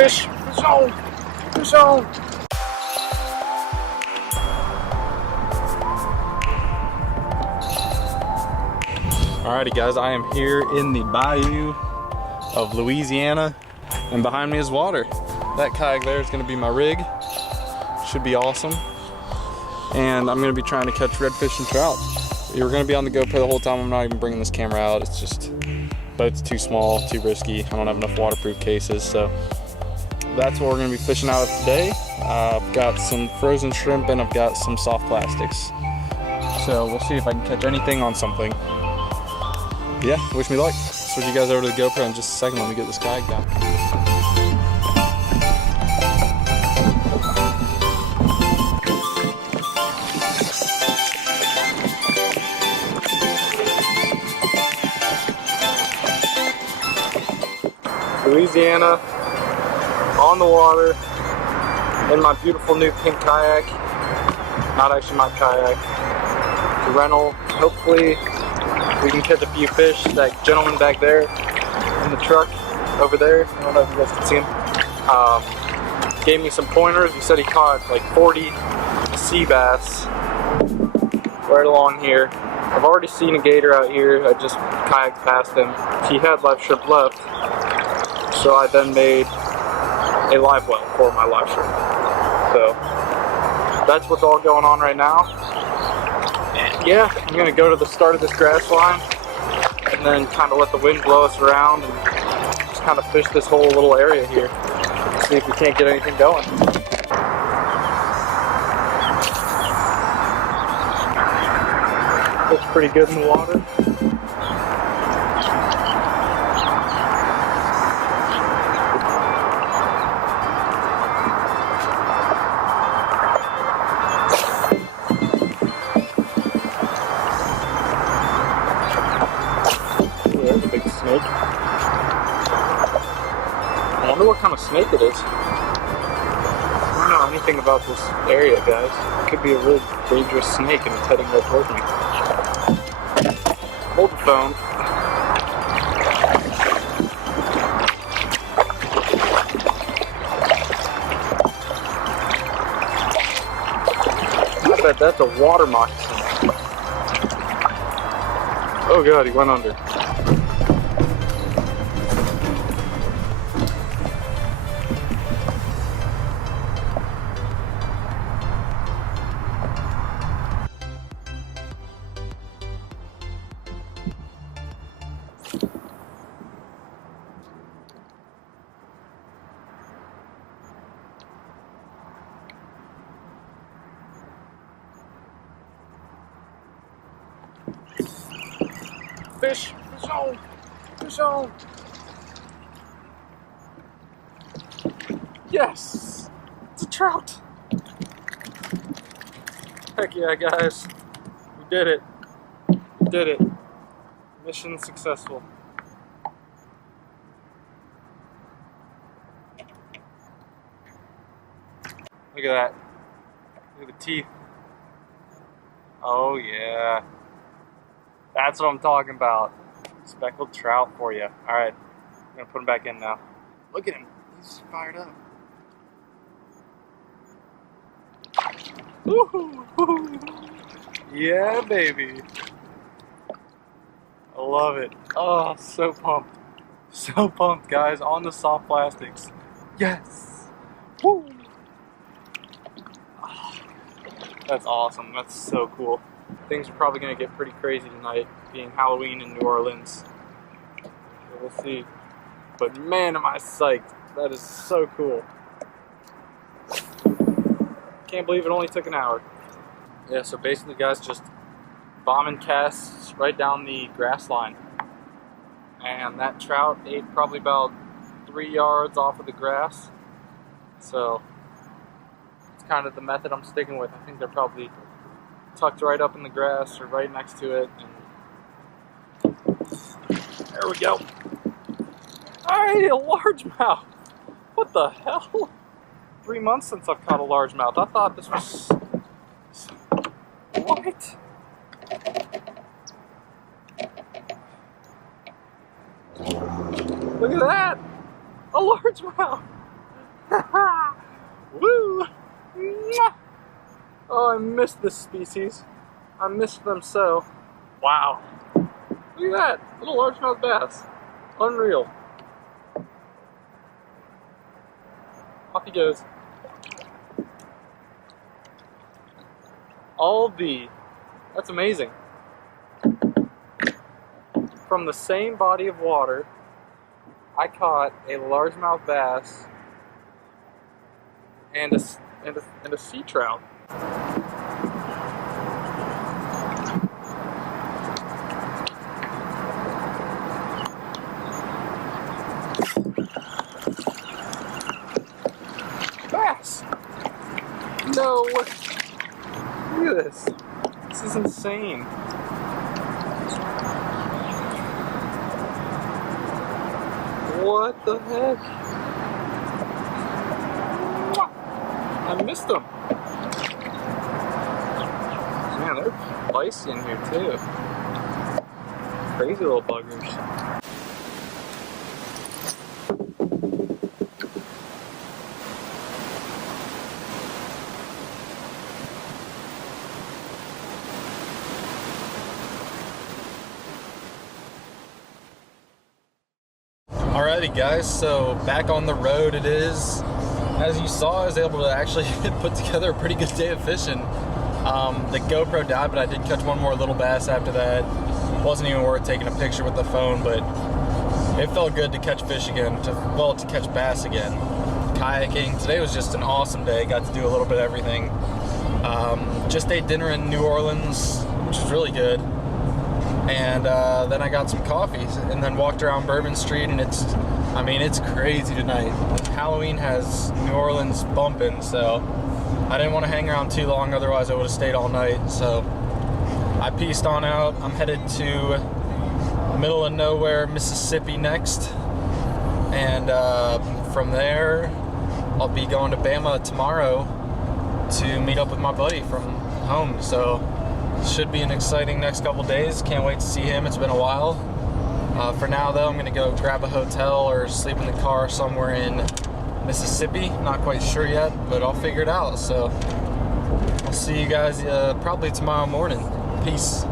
Fish on! Fish on! Alrighty guys, I am here in the bayou of Louisiana, and behind me is water. That kayak there is going to be my rig. Should be awesome. And I'm going to be trying to catch redfish and trout. You're going to be on the GoPro the whole time. I'm not even bringing this camera out. It's just, boat's too small, too risky. I don't have enough waterproof cases, so that's what we're going to be fishing out of today. I've got some frozen shrimp and I've got some soft plastics. So we'll see if I can catch anything on something. Yeah, wish me luck. Switch you guys over to the GoPro in just a second. Let me get this kayak down. Louisiana, on the water, in my beautiful new pink kayak. Not actually my kayak, the rental. Hopefully we can catch a few fish. That gentleman back there in the truck over there, I don't know if you guys can see him, gave me some pointers. He said he caught like 40 sea bass right along here. I've already seen a gator out here. I just kayaked past him. He had live shrimp left, so I then made a live well for my live shrimp. So that's what's all going on right now. And yeah, I'm gonna go to the start of this grass line and then kind of let the wind blow us around and just kind of fish this whole little area here. See if we can't get anything going. Looks pretty good in the water. There's a big snake. I wonder what kind of snake it is. I don't know anything about this area, guys. It could be a really dangerous snake and it's heading right towards me. Hold the phone. I bet that's a water moccasin. Oh god, he went under. Fish! Fish on! Fish on! Yes! It's a trout! Heck yeah, guys. We did it. We did it. Mission successful. Look at that. Look at the teeth. Oh yeah. That's what I'm talking about. Speckled trout for you. Alright, I'm gonna put him back in now. Look at him. He's fired up. Woo-hoo. Yeah, baby. I love it. Oh, so pumped. So pumped, guys. On the soft plastics. Yes. Woo. Oh, that's awesome. That's so cool. Things are probably going to get pretty crazy tonight, being Halloween in New Orleans. So we'll see. But man, am I psyched. That is so cool. Can't believe it only took an hour. Yeah, so basically, guys, just bombing casts right down the grass line. And that trout ate probably about 3 yards off of the grass. So it's kind of the method I'm sticking with. I think they're probably tucked right up in the grass or right next to it. And there we go. Alright, a largemouth. What the hell? 3 months since I've caught a largemouth. I thought this was... What? Look at that! A largemouth! Woo! Mwah! Oh, I miss this species. I miss them so. Wow. Look at that. Little largemouth bass. Unreal. Off he goes. All the. That's amazing. From the same body of water, I caught a largemouth bass and a sea trout. Bass! No way! Look at this. This is insane. What the heck? I missed them. Man, they're spicy in here too. Crazy little buggers. Alrighty guys, so back on the road it is. As you saw, I was able to actually put together a pretty good day of fishing. The GoPro died, but I did catch one more little bass after that. Wasn't even worth taking a picture with the phone, but it felt good to catch fish again, to catch bass again. Kayaking, today was just an awesome day, got to do a little bit of everything. Just ate dinner in New Orleans, which was really good. And then I got some coffee and then walked around Bourbon Street, and it's crazy tonight. Halloween has New Orleans bumping, so I didn't want to hang around too long, otherwise I would have stayed all night. So I pieced on out. I'm headed to middle of nowhere, Mississippi next, and from there I'll be going to Bama tomorrow to meet up with my buddy from home. So should be an exciting next couple days. Can't wait to see him. It's been a while. For now though, I'm gonna go grab a hotel or sleep in the car somewhere in Mississippi. Not quite sure yet, but I'll figure it out. So I'll see you guys probably tomorrow morning. Peace.